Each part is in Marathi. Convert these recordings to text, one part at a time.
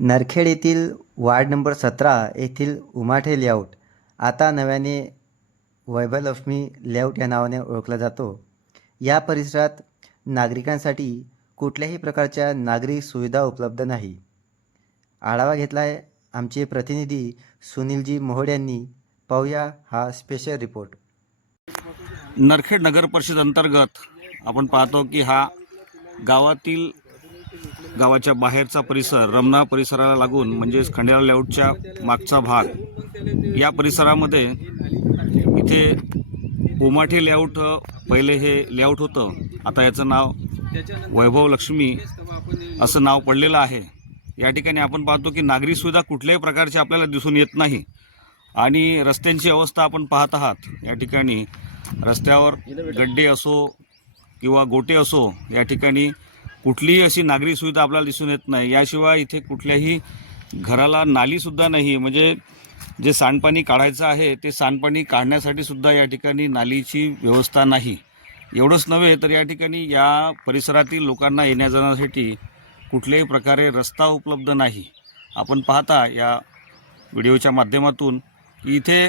नरखेड येथील वार्ड नंबर सतरा येथील उमाठे लेआउट. आता नव्याने वैभवलक्ष्मी लेआउट या नावाने ओळखला जातो. या परिसरात नागरिकांसाठी कुठल्याही प्रकारच्या नागरिक सुविधा उपलब्ध नाही. आढावा घेतला आहे आमचे प्रतिनिधी सुनीलजी मोहोड यांनी. पाहूया हा स्पेशल रिपोर्ट नरखेड नगर परिषद अंतर्गत आपण पाहतो की हा गावातील गावाच्या बाहेरचा परिसर रमना परिसराला लागून म्हणजेच खंडेला लेआउटच्या मागचा भाग या परिसरामध्ये इथे उमाठे लेआउट पहिले हे लेआउट होतं. आता याचं नाव वैभव लक्ष्मी असं नाव पडलेलं आहे. या ठिकाणी आपण पाहतो की नागरी सुविधा कुठल्याही प्रकारची आपल्याला दिसून येत नाही. आणि रस्त्यांची अवस्था आपण पाहत आहात. या ठिकाणी रस्त्यावर गड्डे असो किंवा गोटे असो या ठिकाणी कुठलीही अशी नागरी सुविधा आपल्याला दिसून येत नाही. याशिवाय इथे कुठल्याही घराला नालीसुद्धा नाही. म्हणजे जे सांडपाणी काढायचं आहे ते सांडपाणी काढण्यासाठी सुद्धा या ठिकाणी नालीची व्यवस्था नाही. एवढंच नव्हे तर या ठिकाणी या परिसरातील लोकांना येण्या जाण्यासाठी कुठल्याही प्रकारे रस्ता उपलब्ध नाही. आपण पाहता या व्हिडिओच्या माध्यमातून की इथे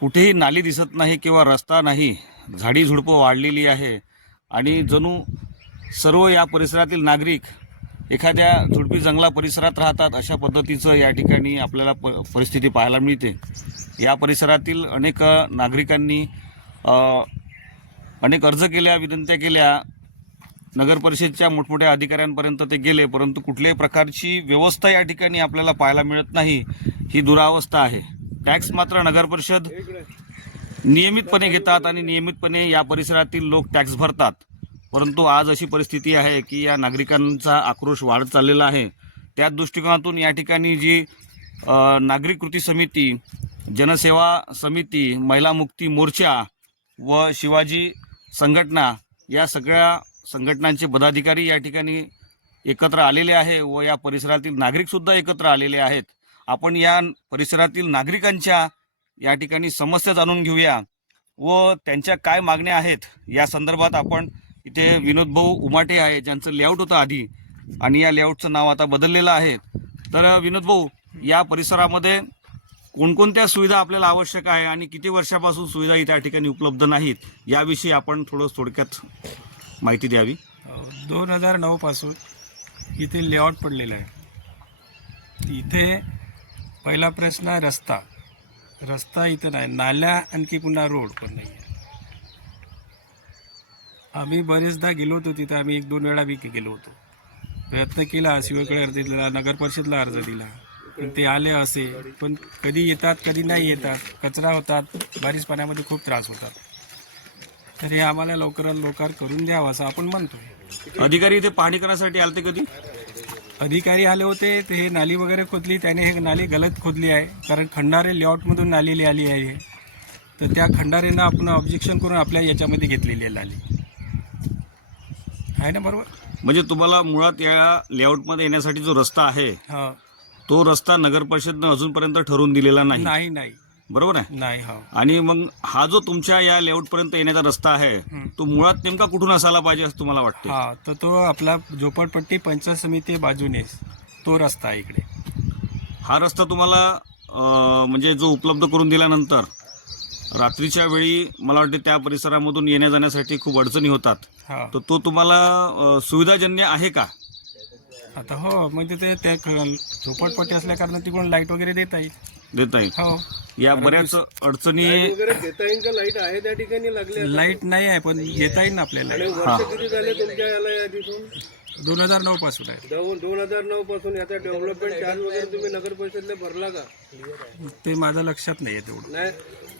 कुठेही नाली दिसत नाही किंवा रस्ता नाही. झाडी झुडपं वाढलेली आहे. आणि जणू सर्व या परिसरातील नागरिक एखाद्या झुडपी जंगला परिसरात राहतात अशा पद्धतीचं या ठिकाणी आपल्याला प परिस्थिती पाहायला मिळते. या परिसरातील अनेक नागरिकांनी अनेक अर्ज केल्या विनंत्या केल्या. नगर परिषदच्या मोठमोठ्या अधिकाऱ्यांपर्यंत ते गेले परंतु कुठल्याही प्रकारची व्यवस्था या ठिकाणी आपल्याला पाहायला मिळत नाही ही दुरावस्था आहे. टॅक्स मात्र नगर परिषद नियमितपणे घेतात आणि नियमितपणे या परिसरातील लोक टॅक्स भरतात. परंतु आज अशी परिस्थिती आहे की या नागरिकांचा आक्रोश वाढत चाललेला आहे. त्या दृष्टिकोनातून या ठिकाणी जी नागरिक कृती समिती जनसेवा समिती महिला मुक्ती मोर्चा व शिवाजी संघटना या सगळ्या संघटनांचे पदाधिकारी या ठिकाणी एकत्र आलेले आहे व या परिसरातील नागरिकसुद्धा एकत्र आलेले आहेत. आपण या परिसरातील नागरिकांच्या या ठिकाणी समस्या जाणून घेऊया व त्यांच्या काय मागण्या आहेत या संदर्भात आपण इथे विनोद भाऊ उमाटे आहे ज्यांचं लेआउट होतं आधी आणि या लेआउटचं नाव आता बदललेलं आहे. तर विनोद भाऊ या परिसरामध्ये कोणकोणत्या सुविधा आपल्याला आवश्यक आहे आणि किती वर्षापासून सुविधा त्या ठिकाणी उपलब्ध नाहीत याविषयी आपण थोडं थोडक्यात माहिती द्यावी. दोन हजार नऊपासून इथे लेआउट पडलेलं आहे. इथे पहिला प्रश्न आहे रस्ता. रस्ता इथं नाही नाल्या आणखी पुन्हा रोड पण नाही आम्ही बरेचदा गेलो होतो तिथं. आम्ही एक दोन वेळा बी गेलो होतो. प्रयत्न केला शिवकडे अर्ज दिला नगर परिषदला अर्ज दिला. पण ते आले असे. पण कधी येतात कधी नाही येतात. कचरा होतात. बारिश पाण्यामध्ये खूप त्रास होतात. तर हे आम्हाला लवकरात लवकर करून द्यावं असं आपण म्हणतोय. अधिकारी इथे पाहणी करण्यासाठी आलते कधी? अधिकारी आले होते. ते हे नाली वगैरे खोदली. त्याने हे नाली गलत खोदली आहे. कारण खंडारे लेआउटमधून नाली आली आहे. तर त्या खंडारेनं आपण ऑब्जेक्शन करून आपल्या याच्यामध्ये घेतलेली आहे नाली. आहे ना बरोबर? म्हणजे तुम्हाला मुळात या लेआउटमध्ये येण्यासाठी जो रस्ता आहे हा. तो रस्ता नगर परिषदनं अजूनपर्यंत ठरवून दिलेला नाही. नाही नाही. बरोबर आहे? नाही हा. आणि मग हा जो तुमच्या या लेआउट पर्यंत येण्याचा रस्ता आहे. तो मुळात नेमका कुठून असायला पाहिजे असं तुम्हाला वाटते हा तर तो आपला झोपडपट्टी पंचायत समिती बाजूने तो रस्ता आहे इकडे. हा रस्ता तुम्हाला अं, म्हणजे जो उपलब्ध करून दिल्यानंतर रात्रीच्या वेळी मला वाटते त्या परिसरामधून येण्या जाण्यासाठी खूप अडचणी होतात. हा. तर तो तुम्हाला अं, सुविधाजन्य आहे का? आता हो म्हणजे ते त्या झोपडपट्टी असल्या कारण तिकडून लाइट वगैरे देता येईल. देता येईल. हो. या बऱ्याच अडचणी वगैरे देता येईल का? लाइट आहे त्या ठिकाणी लागले लाइट नाही आहे पण येता येईल ना आपल्याला. हा. वर्ष किती झाले तुमच्या याला या तिथून दोन हजार नऊ पासून आहे. दोन दोन हजार नऊ पासून याचा डेव्हलपमेंट चार्ज वगैरे तुम्ही नगर परिषदला भरला का? ते माझ्या लक्षात नाही आहे तेवढं. नाही?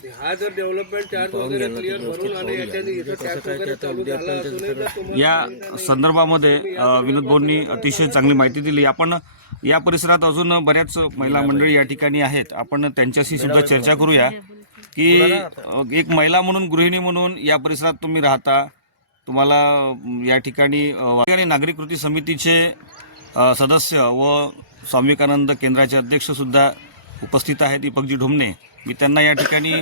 हा जर डेव्हलपमेंट चार्ज वगैरे क्लिअर भरून आणि याच्यात इथं टॅक्स वगैरे चालू झाला असूनही जर तुम्हाला या संदर्भामध्ये अ, विनोद भाऊंनी अतिशय चांगली माहिती दिली. आपण या परिसरात अजून बऱ्याच महिला मंडळी या ठिकाणी आहेत. आपण त्यांच्याशी सुद्धा चर्चा करूया की अ, एक महिला म्हणून गृहिणी म्हणून या परिसरात तुम्ही राहता. तुम्हाला अ, या ठिकाणी अ, ठिकाणी नागरिक कृती समितीचे अ, सदस्य व स्वामी विवेकानंद केंद्राचे अध्यक्ष सुद्धा उपस्थित आहेत दीपकजी ढोमणे. मी त्यांना या ठिकाणी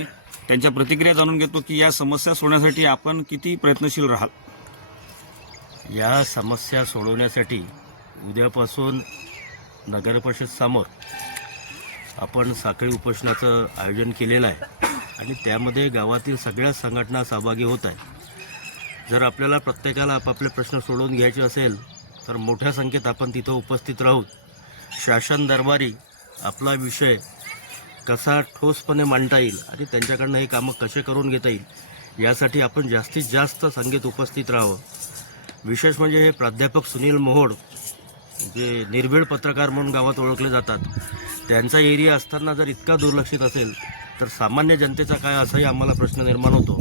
त्यांच्या प्रतिक्रिया जाणून घेतो की या समस्या सोडण्यासाठी आपण किती प्रयत्नशील राहाल? या समस्या सोडवण्यासाठी उद्यापासून नगर परिषद आपण साखळी उपोषणाचं आयोजन केलेलं आहे. आणि त्यामध्ये गावातील सगळ्या संघटना सहभागी होत आहे जर आपल्याला प्रत्येकाला आपापले प्रश्न सोडवून घ्यायचे असेल तर मोठ्या संख्येत आपण तिथं उपस्थित राहूत शासन दरबारी आपला विषय कसा ठोसपणे मांडता येईल आणि त्यांच्याकडनं हे कामं कसे करून घेता येईल यासाठी आपण जास्तीत जास्त संगीत उपस्थित राहावं. विशेष म्हणजे हे प्राध्यापक सुनील मोहोड जे निर्भीड पत्रकार म्हणून गावात ओळखले जातात त्यांचा एरिया असताना जर इतका दुर्लक्षित असेल तर सामान्य जनतेचा काय असाही आम्हाला प्रश्न निर्माण होतो.